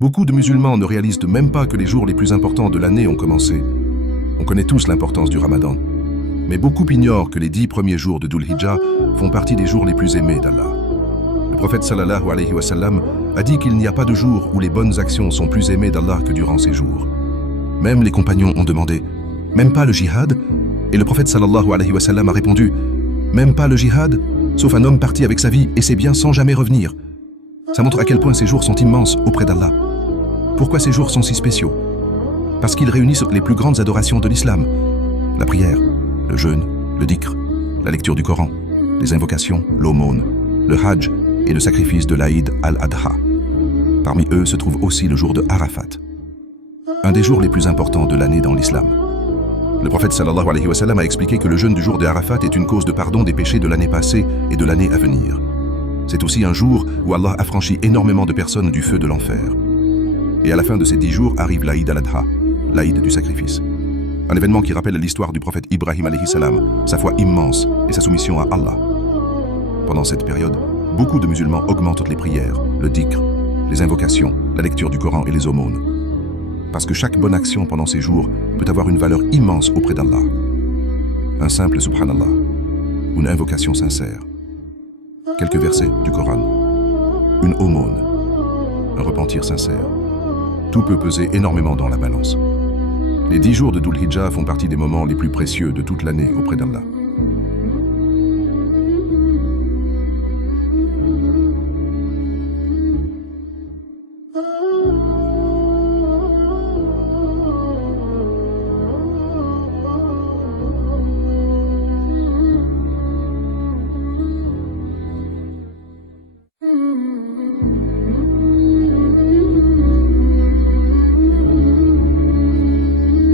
Beaucoup de musulmans ne réalisent même pas que les jours les plus importants de l'année ont commencé. On connaît tous l'importance du Ramadan. Mais beaucoup ignorent que les 10 premiers jours de Dhul Hijjah font partie des jours les plus aimés d'Allah. Le prophète sallallahu alayhi wa sallam a dit qu'il n'y a pas de jour où les bonnes actions sont plus aimées d'Allah que durant ces jours. Même les compagnons ont demandé « Même pas le jihad ?» Et le prophète sallallahu alayhi wa sallam a répondu « Même pas le jihad, sauf un homme parti avec sa vie et ses biens sans jamais revenir. » Ça montre à quel point ces jours sont immenses auprès d'Allah. Pourquoi ces jours sont si spéciaux? Parce qu'ils réunissent les plus grandes adorations de l'islam. La prière, le jeûne, le dhikr, la lecture du Coran, les invocations, l'aumône, le hajj et le sacrifice de l'Aïd al-Adha. Parmi eux se trouve aussi le jour de Arafat, un des jours les plus importants de l'année dans l'islam. Le prophète sallallahu alayhi wa sallam a expliqué que le jeûne du jour de Arafat est une cause de pardon des péchés de l'année passée et de l'année à venir. C'est aussi un jour où Allah affranchit énormément de personnes du feu de l'enfer. Et à la fin de ces 10 jours arrive l'Aïd al-Adha, l'Aïd du sacrifice. Un événement qui rappelle l'histoire du prophète Ibrahim alayhi salam, sa foi immense et sa soumission à Allah. Pendant cette période, beaucoup de musulmans augmentent les prières, le dhikr, les invocations, la lecture du Coran et les aumônes. Parce que chaque bonne action pendant ces jours peut avoir une valeur immense auprès d'Allah. Un simple subhanallah, une invocation sincère, quelques versets du Coran, une aumône, un repentir sincère. Tout peut peser énormément dans la balance. Les 10 jours de Dhul Hijjah font partie des moments les plus précieux de toute l'année auprès d'Allah.